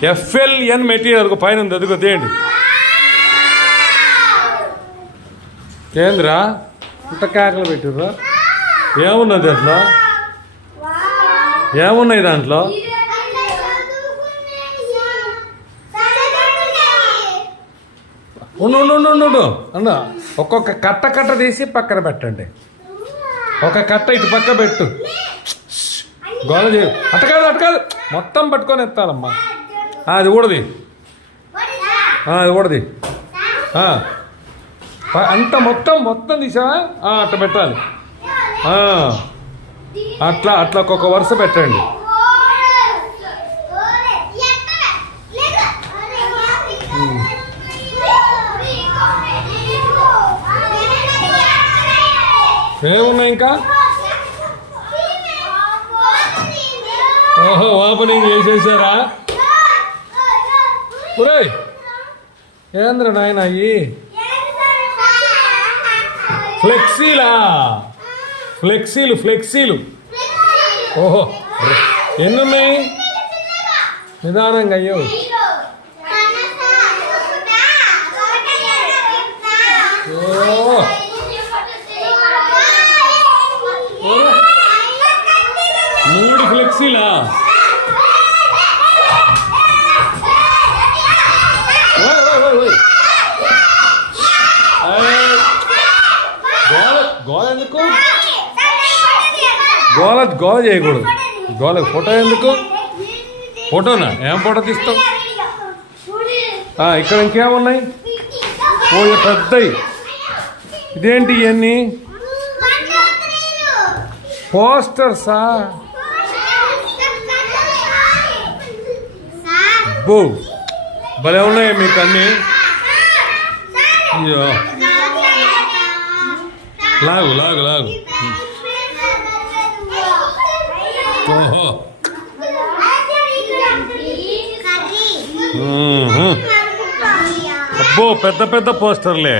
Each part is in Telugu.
FLN మెటీరియల్ అదిగో పైన ఉంది, అదిగో తేయండి. ఏంద్రా ఇంత కేకలు పెట్టిర్రా? ఏమున్నది అట్లా? ఏమున్నాయి దాంట్లో? ఉండు అన్న, ఒక్కొక్క కట్ట తీసి పక్కన పెట్టండి. ఒక కట్ట ఇటు పక్క పెట్టు. గోల చేయు. అట్టకాదు మొత్తం పట్టుకొని ఎత్తాలమ్మా. అది కూడది, అది కూడది. అంత మొత్తం తీసావా? అట్లా పెట్టాలి. అట్లా ఒక్కొక్క వరుస పెట్టండి. ఏమున్నాయి ఇంకా? ఓహో, ఓపెనింగ్ చేసేసారా? ఒరేయ్ ఏంద్ర నాయన అయ్యి ఫ్లెక్సీలు. ఓహో, ఎన్నున్నాయి? నిదానంగా అయ్యో. ఓ 3 ఫ్లెక్సీలా? గోల ఎందుకు? గోల చేయకూడదు. గోల ఫోటో ఎందుకు? ఫోటోనా? ఏం ఫోటో తీస్తావు? ఇక్కడ ఇంకేమున్నాయి? ఓ పెద్దవి. ఇదేంటి ఇవన్నీ? పోస్టర్సా? బో భలే ఉన్నాయి మీకు అన్నీ. అయ్యో, లాగు. ఓహో, అబ్బో పెద్ద పోస్టర్లే.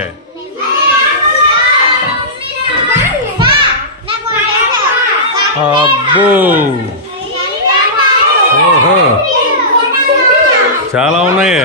అబ్బో, ఓహో చాలా ఉన్నాయి.